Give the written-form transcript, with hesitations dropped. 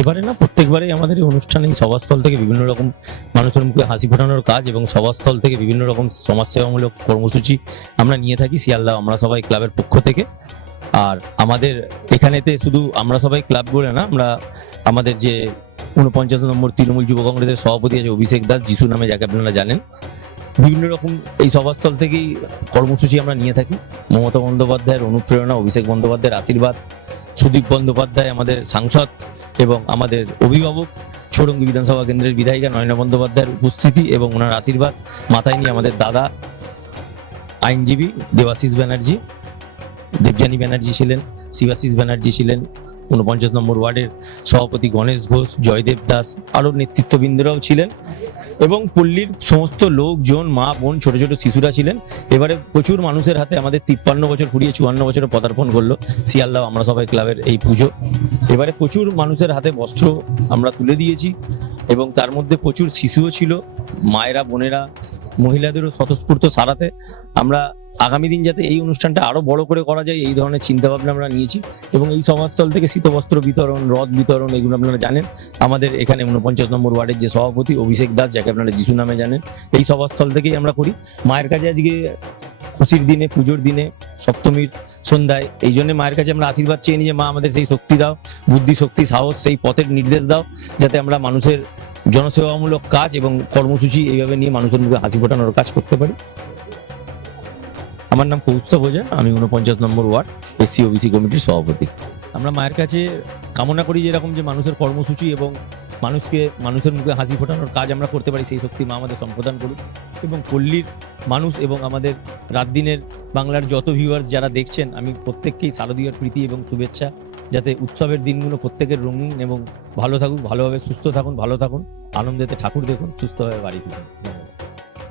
এবারে না প্রত্যেকবারই আমাদের এই অনুষ্ঠানে সভাস্থল থেকে বিভিন্ন রকম মানুষের মুখে হাসি ফোটানোর কাজ এবং সভাস্থল থেকে বিভিন্ন রকম সমাজসেবামূলক কর্মসূচি আমরা নিয়ে থাকি শিয়ালদা আমরা সবাই ক্লাবের পক্ষ থেকে। আর আমাদের এখানেতে শুধু আমরা সবাই ক্লাব বলে না, আমরা আমাদের যে 49 নম্বর তৃণমূল যুব কংগ্রেসের সভাপতি আছে অভিষেক দাস, যিশু নামে যাকে আপনারা জানেন, বিভিন্ন রকম এই সভাস্থল থেকেই কর্মসূচি আমরা নিয়ে থাকি। মমতা বন্দ্যোপাধ্যায়ের অনুপ্রেরণা, অভিষেক বন্দ্যোপাধ্যায়ের আশীর্বাদ, সুদীপ বন্দ্যোপাধ্যায় আমাদের সাংসদ এবং আমাদের অভিভাবক, চৌরঙ্গী বিধানসভা কেন্দ্রের বিধায়িকা নয়না বন্দ্যোপাধ্যায়ের উপস্থিতি এবং ওনার আশীর্বাদ মাথায় নিয়ে আমাদের দাদা আইনজীবী দেবাশিস ব্যানার্জি, দেবযানী ব্যানার্জি ছিলেন, শিবাশিস ব্যানার্জি ছিলেন, 49 নম্বর ওয়ার্ডের সভাপতি গণেশ ঘোষ, জয়দেব দাস, আরও নেতৃত্ববৃন্দরাও ছিলেন এবং পল্লীর সমস্ত লোকজন, মা বোন, ছোট ছোট শিশুরা ছিলেন। এবারে প্রচুর মানুষের হাতে আমাদের 53 বছর ফুরিয়ে 54 বছরে পদার্পণ করলো শিয়ালদা আমরা সবাই ক্লাবের এই পুজো। এবারে প্রচুর মানুষের হাতে বস্ত্র আমরা তুলে দিয়েছি এবং তার মধ্যে প্রচুর শিশুও ছিল, মায়েরা, বোনেরা, মহিলাদেরও স্বতঃস্ফূর্ত সারাতে আমরা আগামী দিন যাতে এই অনুষ্ঠানটা আরো বড় করে করা যায় এই ধরনের চিন্তা ভাবনা আমরা নিয়েছি। এবং এই সভাস্থল থেকে শীতবস্ত্র বিতরণ, রথ বিতরণ, এগুলো আপনারা জানেন। আমাদের এখানে 49 নম্বর ওয়ার্ডের যে সভাপতি অভিষেক দাস, যাকে আপনারা যিশু নামে জানেন, এই সভাস্থল থেকেই আমরা করি। মায়ের কাছে আজকে খুশির দিনে, পুজোর দিনে, সপ্তমীর সন্ধ্যায় এই জন্য মায়ের কাছে আমরা আশীর্বাদ চেয়ে নিই যে মা আমাদের সেই শক্তি দাও, বুদ্ধি, শক্তি, সাহস, সেই পথের নির্দেশ দাও যাতে আমরা মানুষের জনসেবামূলক কাজ এবং কর্মসূচি এইভাবে নিয়ে মানুষের মুখে হাসি ফোটানোর কাজ করতে পারি। আমার নাম কৌস্তব ওঝা, আমি 49 নম্বর ওয়ার্ড এসসি ওবিসি কমিটির সভাপতি। আমরা মায়ের কাছে কামনা করি যেরকম যে মানুষের কর্মসূচি এবং মানুষের মুখে হাসি ফোটানোর কাজ আমরা করতে পারি, সেই শক্তি মা আমাদের সম্প্রদান করুক এবং পল্লীর মানুষ এবং আমাদের রাত দিনের বাংলার যত ভিউয়ার্স যারা দেখছেন, আমি প্রত্যেককেই শারদীয়ার প্রীতি এবং শুভেচ্ছা, যাতে উৎসবের দিনগুলো প্রত্যেকের রঙিন এবং ভালো থাকুক, ভালোভাবে সুস্থ থাকুন, ভালো থাকুন, আনন্দেতে ঠাকুর দেখুন, সুস্থভাবে বাড়ি ফিরুন।